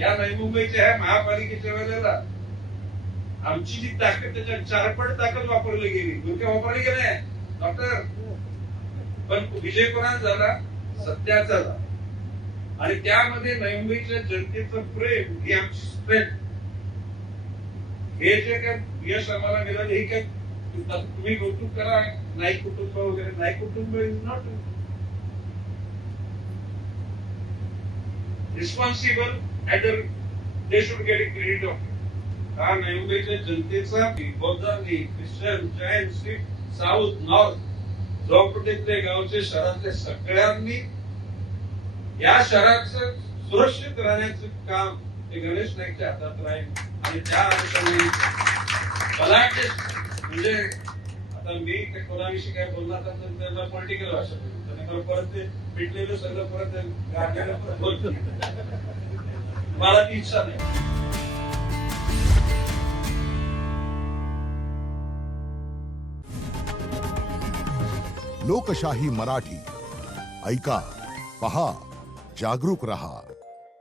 या नवी मुंबईच्या ह्या महापालिकेच्या वेळेला आमची जी ताकद त्याच्या चारपट ताकद वापरली गेली. गुरख्या वापरली गेले डॉक्टर, पण विजय कोणाचा झाला? सत्याचा झाला. आणि त्यामध्ये नवी मुंबईच्या जनतेचं प्रेम ही आमची स्ट्रेंथ. हे जे काय यश आम्हाला मिळालं हे काय तुम्ही कौतुक करा, नाही कुटुंब वगैरे, नाही कुटुंब is not responsible adder, they should get credit of. हा नवी मुंबईच्या जनतेचा, बौद्धांनी, ख्रिश्चन, जैन, शीख, साऊथ, नॉर्थ, झोपडपट्टीतले गावचे, शहरातले सगळ्यांनी या शहराचं सुरक्षित राहण्याचं काम हे गणेश नाईकच्या हातात राहील. आणि त्या अनुषंगाने मला म्हणजे आता मी कोणाविषयी काय बोलणार तर त्यांना पॉलिटिकल भाषा बोलतो, परत ते पिटलेलं सगळं परत गाडलेलं बोलतो. मला ती इच्छा नाही. लोकशाही मराठी ऐका, पहा, जागरूक रहा.